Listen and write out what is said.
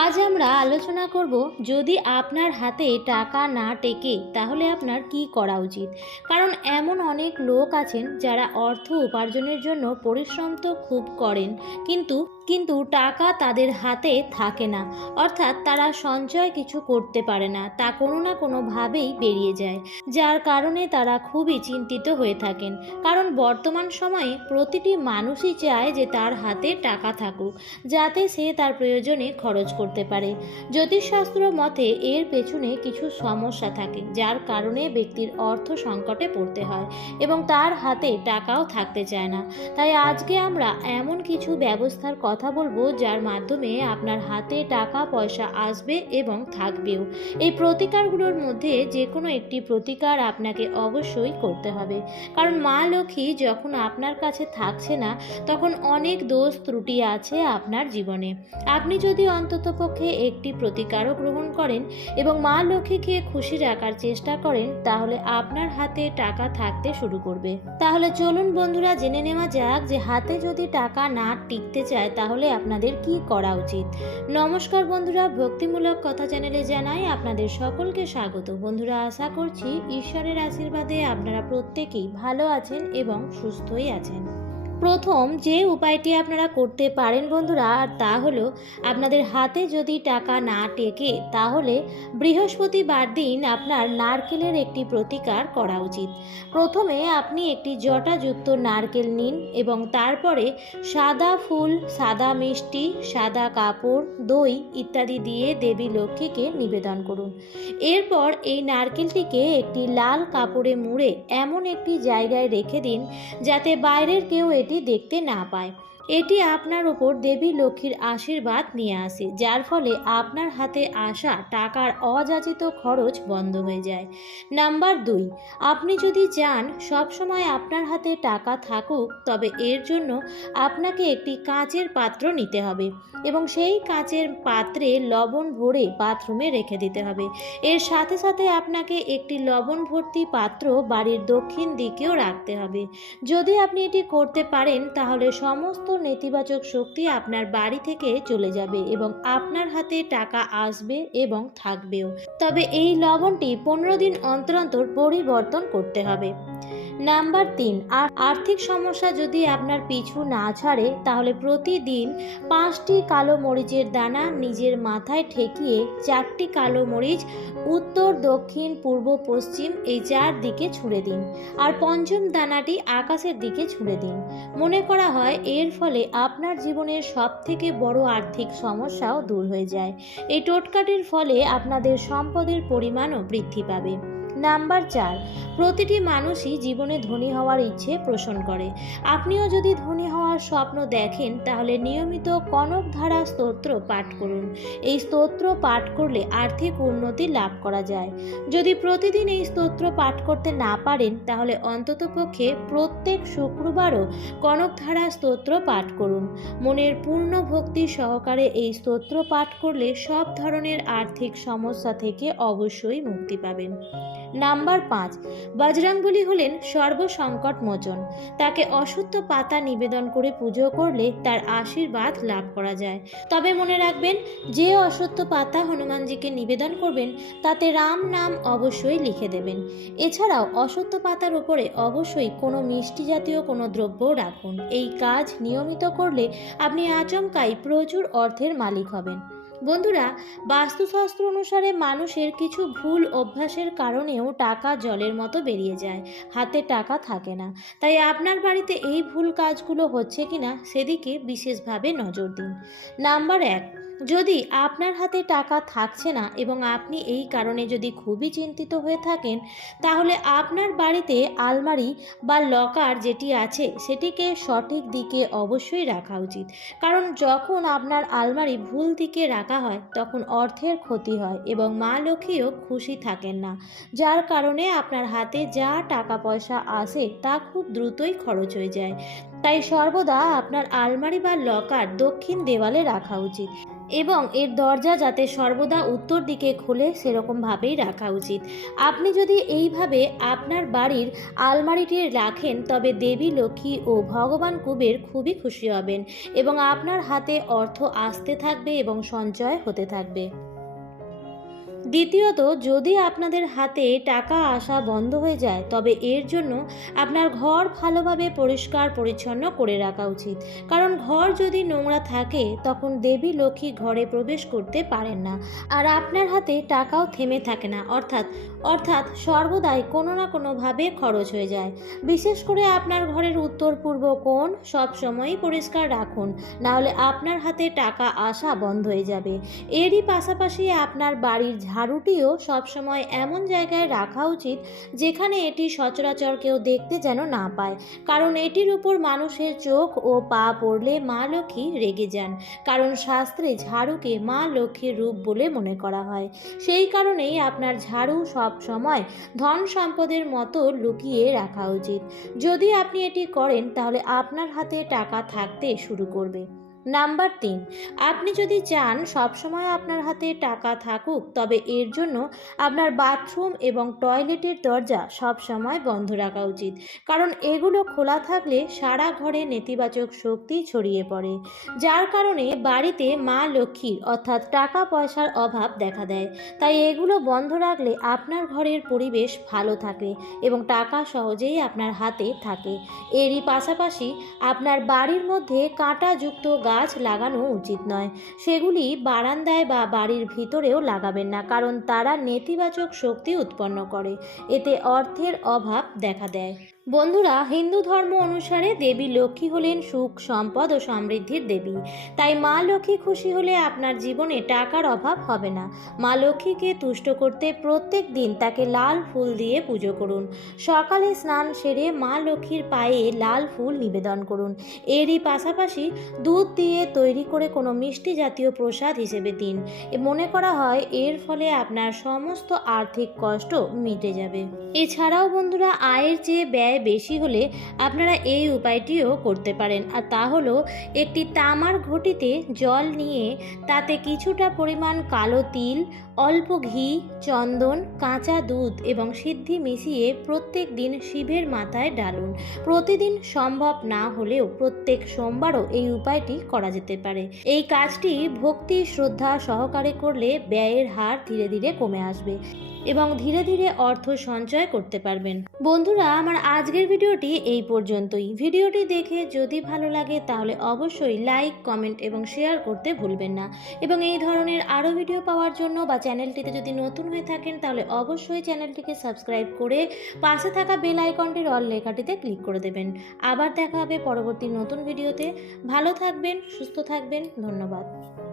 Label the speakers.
Speaker 1: আজ আমরা আলোচনা করব, যদি আপনার হাতে টাকা না টেকে, তাহলে আপনার কি করা উচিত? কারণ এমন অনেক লোক আছেন যারা অর্থ উপার্জনের জন্য পরিশ্রম তো খুব করেন, কিন্তু কিন্তু টাকা তাদের হাতে থাকে না। অর্থাৎ তারা সঞ্চয় কিছু করতে পারে না, তা কোনো না কোনোভাবেই বেরিয়ে যায়, যার কারণে তারা খুবই চিন্তিত হয়ে থাকেন। কারণ বর্তমান সময়ে প্রতিটি মানুষই চায় যে তার হাতে টাকা থাকুক, যাতে সে তার প্রয়োজনে খরচ করতে পারে। জ্যোতিষশাস্ত্র মতে এর পেছনে কিছু সমস্যা থাকে, যার কারণে ব্যক্তির অর্থ সংকটে পড়তে হয় এবং তার হাতে টাকাও থাকতে চায় না। তাই আজকে আমরা এমন কিছু ব্যবস্থার বলব যার মাধ্যমে আপনার হাতে টাকা, পয়সা আসবে এবং থাকবেও। এই প্রতিকারগুলোর মধ্যে যে কোনো একটি প্রতিকার আপনাকে অবশ্যই করতে হবে। কারণ মা লক্ষ্মী যখন আপনার কাছে থাকছে না, তখন অনেক দোষ ত্রুটি আছে আপনার জীবনে। আপনি যদি অন্ততপক্ষে একটি প্রতিকারও গ্রহণ করেন এবং মা লক্ষ্মীকে খুশি রাখার চেষ্টা করেন, তাহলে আপনার হাতে টাকা থাকতে শুরু করবে। তাহলে চলুন বন্ধুরা, জেনে নেওয়া যাক যে হাতে যদি টাকা না টিকতে চায় তাহলে আপনাদের কি করা উচিত? নমস্কার বন্ধুরা, ভক্তিমূলক কথা চ্যানেলে জানাই আপনাদের সকলকে স্বাগত। বন্ধুরা, আশা করছি ঈশ্বরের আশীর্বাদে আপনারা প্রত্যেকেই ভালো আছেন এবং সুস্থই আছেন। প্রথম যে উপায়টি আপনারা করতে পারেন বন্ধুরা, আর তা হলো আপনাদের হাতে যদি টাকা না টেকে, তাহলে বৃহস্পতিবার দিন আপনার নারকেলের একটি প্রতিকার করা উচিত। প্রথমে আপনি একটি জটাযুক্ত নারকেল নিন এবং তারপরে সাদা ফুল, সাদা মিষ্টি, সাদা কাপড়, দই ইত্যাদি দিয়ে দেবী লক্ষ্মীকে নিবেদন করুন। এরপর এই নারকেলটিকে একটি লাল কাপড়ে মুড়ে এমন একটি জায়গায় রেখে দিন, যাতে বাইরের কেউ এটি দেখতে না পায় এটি আপনার উপর দেবী লক্ষ্মীর আশীর্বাদ নিয়ে আসে, যার ফলে আপনার হাতে আসা টাকার অযাচিত খরচ বন্ধ হয়ে যায়। নাম্বার দুই, আপনি যদি চান সবসময় আপনার হাতে টাকা থাকুক, তবে এর জন্য আপনাকে একটি কাঁচের পাত্র নিতে হবে এবং সেই কাঁচের পাত্রে লবণ ভরে বাথরুমে রেখে দিতে হবে। এর সাথে সাথে আপনাকে একটি লবণ ভর্তি পাত্র বাড়ির দক্ষিণ দিকেও রাখতে হবে। যদি আপনি এটি করতে পারেন, তাহলে সমস্ত নেতিবাচক শক্তি আপনার বাড়ি থেকে চলে যাবে এবং আপনার হাতে টাকা আসবে এবং থাকবেও। তবে এই লবণটি পনেরো দিন অন্তর অন্তর পরিবর্তন করতে হবে। নাম্বার তিন, আর আর্থিক সমস্যা যদি আপনার পিছু না ছাড়ে, তাহলে প্রতিদিন পাঁচটি কালো মরিচের দানা নিজের মাথায় ঠেকিয়ে চারটি কালো মরিচ উত্তর, দক্ষিণ, পূর্ব, পশ্চিম এই চার দিকে ছুঁড়ে দিন। আর পঞ্চম দানাটি আকাশের দিকে ছুঁড়ে দিন। মনে করা হয় এর ফলে আপনার জীবনের সব থেকে বড় আর্থিক সমস্যাও দূর হয়ে যায়। এই টোটকাটির ফলে আপনাদের সম্পদের পরিমাণও বৃদ্ধি পাবে। নাম্বার চার, প্রতিটি মানুষই জীবনে ধনী হওয়ার ইচ্ছে পোষণ করে। আপনিও যদি ধনী হওয়ার স্বপ্ন দেখেন, তাহলে নিয়মিত কনক ধারা স্তোত্র পাঠ করুন। এই স্তোত্র পাঠ করলে আর্থিক উন্নতি লাভ করা যায়। যদি প্রতিদিন এই স্তোত্র পাঠ করতে না পারেন, তাহলে অন্ততপক্ষে প্রত্যেক শুক্রবারও কনকধারা স্তোত্র পাঠ করুন। মনের পূর্ণ ভক্তি সহকারে এই স্তোত্র পাঠ করলে সব ধরনের আর্থিক সমস্যা থেকে অবশ্যই মুক্তি পাবেন। নাম্বার পাঁচ, বজরংবলী হলেন সর্বসংকট মোচন। তাকে অশুদ্ধ পাতা নিবেদন করে পুজো করলে তার আশীর্বাদ লাভ করা যায়। তবে মনে রাখবেন, যে অসত্য পাতা হনুমানজিকে নিবেদন করবেন, তাতে রাম নাম অবশ্যই লিখে দেবেন। এছাড়াও অসত্য পাতার উপরে অবশ্যই কোনো মিষ্টি জাতীয় কোনো দ্রব্য রাখুন। এই কাজ নিয়মিত করলে আপনি আচমকাই প্রচুর অর্থের মালিক হবেন। বন্ধুরা, বাস্তুশাস্ত্র অনুসারে মানুষের কিছু ভুল অভ্যাসের কারণেও টাকা জলের মতো বেরিয়ে যায়, হাতে টাকা থাকে না। তাই আপনার বাড়িতে এই ভুল কাজগুলো হচ্ছে কিনা সেদিকে বিশেষভাবে নজর দিন। নাম্বার এক, যদি আপনার হাতে টাকা থাকছে না এবং আপনি এই কারণে যদি খুবই চিন্তিত হয়ে থাকেন, তাহলে আপনার বাড়িতে আলমারি বা লকার যেটি আছে সেটিকে সঠিক দিকে অবশ্যই রাখা উচিত। কারণ যখন আপনার আলমারি ভুল দিকে রাখা হয়, তখন অর্থের ক্ষতি হয় এবং মা লক্ষ্মীও খুশি থাকেন না। যার কারণে আপনার হাতে যা টাকা পয়সা আসে তা খুব দ্রুতই খরচ হয়ে যায়। তাই সর্বদা আপনার আলমারি বা লকার দক্ষিণ দেওয়ালে রাখা উচিত এবং এর দরজা যাতে সর্বদা উত্তর দিকে খোলে সেরকমভাবেই রাখা উচিত। আপনি যদি এইভাবে আপনার বাড়ির আলমারিটি রাখেন, তবে দেবী, লক্ষ্মী ও ভগবান কুবের খুবই খুশি হবেন এবং আপনার হাতে অর্থ আসতে থাকবে এবং সঞ্চয় হতে থাকবে। দ্বিতীয়ত, যদি আপনাদের হাতে টাকা আসা বন্ধ হয়ে যায়, তবে এর জন্য আপনার ঘর ভালোভাবে পরিষ্কার পরিচ্ছন্ন করে রাখা উচিত। কারণ ঘর যদি নোংরা থাকে, তখন দেবী লক্ষ্মী ঘরে প্রবেশ করতে পারেন না। আর আপনার হাতে টাকাও থেমে থাকে না, অর্থাৎ অর্থাৎ সর্বদাই কোনো না কোনোভাবে খরচ হয়ে যায়। বিশেষ করে আপনার ঘরের উত্তর পূর্ব কোণ সবসময়ই পরিষ্কার রাখুন, নাহলে আপনার হাতে টাকা আসা বন্ধ হয়ে যাবে। এরই পাশাপাশি আপনার বাড়ির ঝাড়ুটিও সবসময় এমন জায়গায় রাখা উচিত যেখানে এটি সচরাচর কেউ দেখতে যেন না পায়। কারণ এটির উপর মানুষের চোখ ও পা পড়লে মা লক্ষ্মী রেগে যান। কারণ শাস্ত্রে ঝাড়ুকে মা লক্ষ্মীর রূপ বলে মনে করা হয়। সেই কারণেই আপনার ঝাড়ু সব সময় ধন সম্পদের মতো লুকিয়ে রাখা উচিত। যদি আপনি এটি করেন, তাহলে আপনার হাতে টাকা থাকতে শুরু করবে। নাম্বার তিন, আপনি যদি চান সবসময় আপনার হাতে টাকা থাকুক, তবে এর জন্য আপনার বাথরুম এবং টয়লেটের দরজা সব সময় বন্ধ রাখা উচিত। কারণ এগুলো খোলা থাকলে সারা ঘরে নেতিবাচক শক্তি ছড়িয়ে পড়ে, যার কারণে বাড়িতে মা লক্ষ্মীর অর্থাৎ টাকা পয়সার অভাব দেখা দেয়। তাই এগুলো বন্ধ রাখলে আপনার ঘরের পরিবেশ ভালো থাকে এবং টাকা সহজেই আপনার হাতে থাকে। এরই পাশাপাশি আপনার বাড়ির মধ্যে কাঁটাযুক্ত গাছ লাগানো উচিত নয়। সেগুলি বারান্দায় বা বাড়ির ভিতরেও লাগাবেন না, কারণ তারা নেতিবাচক শক্তি উৎপন্ন করে। এতে অর্থের অভাব দেখা দেয়। বন্ধুরা, হিন্দু ধর্ম অনুসারে দেবী লক্ষ্মী হলেন সুখ, সম্পদ ও সমৃদ্ধির দেবী। তাই মা লক্ষ্মী খুশি হলে আপনার জীবনে টাকার অভাব হবে না। মা লক্ষ্মীকে তুষ্ট করতে প্রত্যেক দিন তাকে লাল ফুল দিয়ে পুজো করুন। সকালে স্নান সেরে মা লক্ষ্মীর পায়ে লাল ফুল নিবেদন করুন। এরই পাশাপাশি দুধ দিয়ে তৈরি করে কোনো মিষ্টি জাতীয় প্রসাদ হিসেবে দিন। মনে করা হয়, এর ফলে আপনার সমস্ত আর্থিক কষ্ট মিটে যাবে। এছাড়াও বন্ধুরা, আয়ের চেয়ে ব্যয় বেশি হলে আপনারা এই উপায়টিও করতে পারেন। আর তা হলো, একটি তামার ঘটিতে জল নিয়ে তাতে কিছুটা পরিমাণ কালো তিল, অল্প ঘি, চন্দন, কাঁচা দুধ এবং সিদ্ধি মিশিয়ে প্রত্যেক দিন শিবের মাথায় ডালুন। প্রতিদিন সম্ভব না হলেও প্রত্যেক সোমবারও এই উপায়টি করা যেতে পারে। এই কাজটি ভক্তি, শ্রদ্ধা সহকারে করলে ব্যয়ের হার ধীরে ধীরে কমে আসবে। এবং ধীরে ধীরে অর্থ সঞ্চয় করতে পারবেন। বন্ধুরা, আমার আজকের ভিডিওটি এই পর্যন্তই। ভিডিওটি দেখে যদি ভালো লাগে, তাহলে অবশ্যই লাইক, কমেন্ট এবং শেয়ার করতে ভুলবেন না। এবং এই ধরনের আরও ভিডিও পাওয়ার জন্য বা চ্যানেলটিতে যদি নতুন হয়ে থাকেন, তাহলে অবশ্যই চ্যানেলটিকে সাবস্ক্রাইব করে পাশে থাকা বেল আইকনটির অল লেখাটিতে ক্লিক করে দেবেন। আবার দেখা হবে পরবর্তী নতুন ভিডিওতে। ভালো থাকবেন, সুস্থ থাকবেন। ধন্যবাদ।